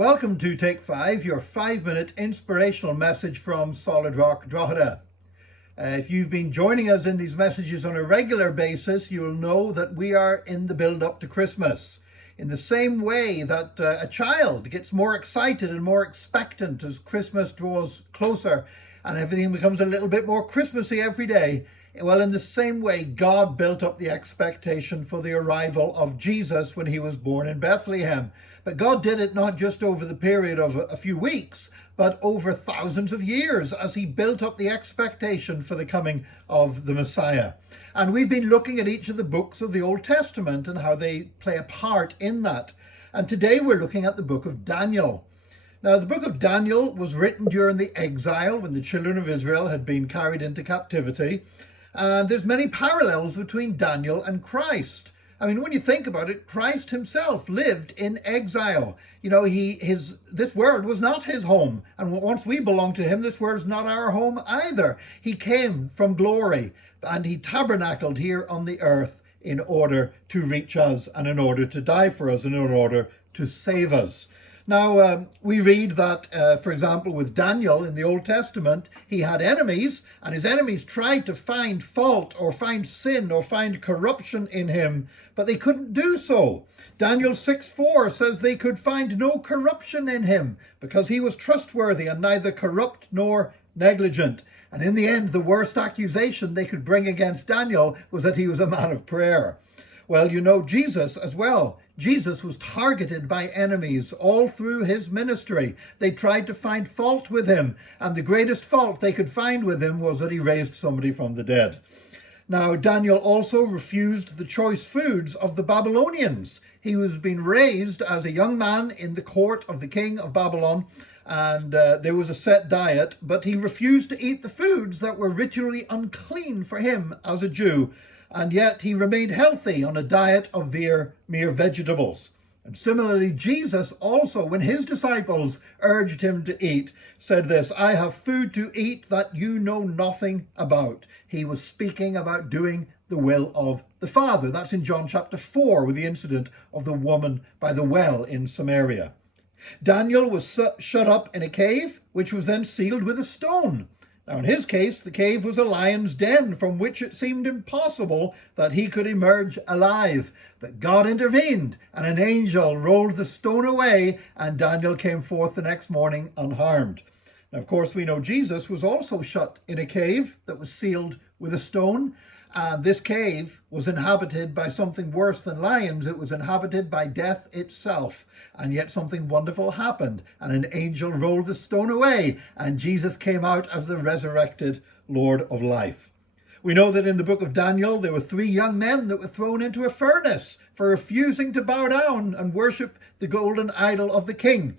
Welcome to Take 5, your 5-minute inspirational message from Solid Rock Drogheda. If you've been joining us in these messages on a regular basis, you'll know that we are in the build-up to Christmas. In the same way that a child gets more excited and more expectant as Christmas draws closer and everything becomes a little bit more Christmassy every day, well, in the same way, God built up the expectation for the arrival of Jesus when he was born in Bethlehem. But God did it not just over the period of a few weeks, but over thousands of years as he built up the expectation for the coming of the Messiah. And we've been looking at each of the books of the Old Testament and how they play a part in that. And today we're looking at the book of Daniel. Now, the book of Daniel was written during the exile when the children of Israel had been carried into captivity. And there's many parallels between Daniel and Christ. I mean, when you think about it, Christ himself lived in exile. You know, this world was not his home. And once we belong to him, this world's not our home either. He came from glory and he tabernacled here on the earth in order to reach us and in order to die for us and in order to save us. Now, we read that, for example, with Daniel in the Old Testament, he had enemies, and his enemies tried to find fault or find sin or find corruption in him, but they couldn't do so. Daniel 6:4 says they could find no corruption in him because he was trustworthy and neither corrupt nor negligent. And in the end, the worst accusation they could bring against Daniel was that he was a man of prayer. Well, you know, Jesus as well. Jesus was targeted by enemies all through his ministry. They tried to find fault with him, and the greatest fault they could find with him was that he raised somebody from the dead. Now, Daniel also refused the choice foods of the Babylonians. He was being raised as a young man in the court of the king of Babylon, and there was a set diet, but he refused to eat the foods that were ritually unclean for him as a Jew. And yet he remained healthy on a diet of mere vegetables. And similarly, Jesus also, when his disciples urged him to eat, said this, "I have food to eat that you know nothing about." He was speaking about doing the will of the Father. That's in John chapter 4 with the incident of the woman by the well in Samaria. Daniel was shut up in a cave, which was then sealed with a stone. Now, in his case, the cave was a lion's den from which it seemed impossible that he could emerge alive. But God intervened, and an angel rolled the stone away, and Daniel came forth the next morning unharmed. Now, of course, we know Jesus was also shut in a cave that was sealed with a stone. And this cave was inhabited by something worse than lions. It was inhabited by death itself. And yet something wonderful happened, and an angel rolled the stone away, and Jesus came out as the resurrected Lord of life. We know that in the book of Daniel, there were 3 young men that were thrown into a furnace for refusing to bow down and worship the golden idol of the king.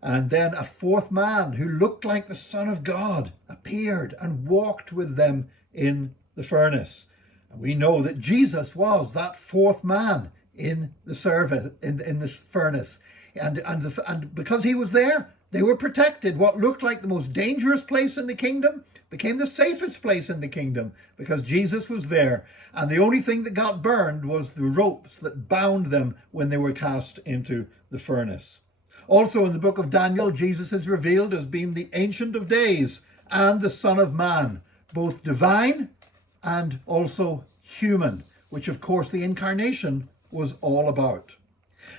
And then a 4th man who looked like the Son of God appeared and walked with them in the furnace. And we know that Jesus was that 4th man in the furnace. And because he was there, they were protected. What looked like the most dangerous place in the kingdom became the safest place in the kingdom because Jesus was there. And the only thing that got burned was the ropes that bound them when they were cast into the furnace. Also in the book of Daniel, Jesus is revealed as being the Ancient of Days and the Son of Man, both divine and also human, which of course the incarnation was all about.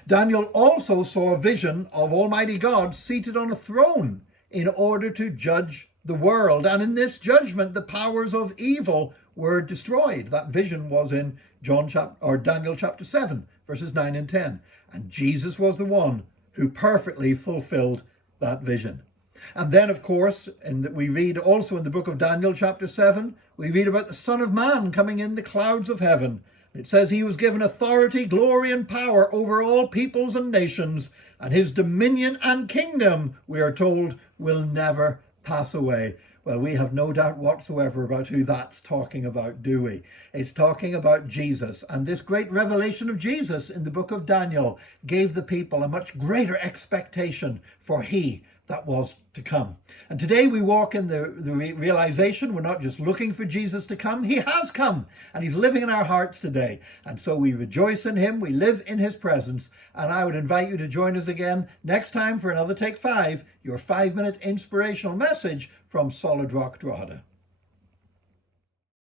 Daniel also saw a vision of Almighty God seated on a throne in order to judge the world. And in this judgment, the powers of evil were destroyed. That vision was in Daniel chapter 7, verses 9 and 10. And Jesus was the one who perfectly fulfilled that vision. And then, of course, we read also in the book of Daniel chapter 7, we read about the Son of Man coming in the clouds of heaven. It says he was given authority, glory, and power over all peoples and nations, and his dominion and kingdom, we are told, will never pass away. Well, we have no doubt whatsoever about who that's talking about, do we? It's talking about Jesus. And this great revelation of Jesus in the book of Daniel gave the people a much greater expectation, for he that was to come. And today we walk in the realization we're not just looking for Jesus to come. He has come, and he's living in our hearts today. And so we rejoice in him, we live in his presence. And I would invite you to join us again next time for another Take 5, your 5-minute inspirational message from Solid Rock Drogheda.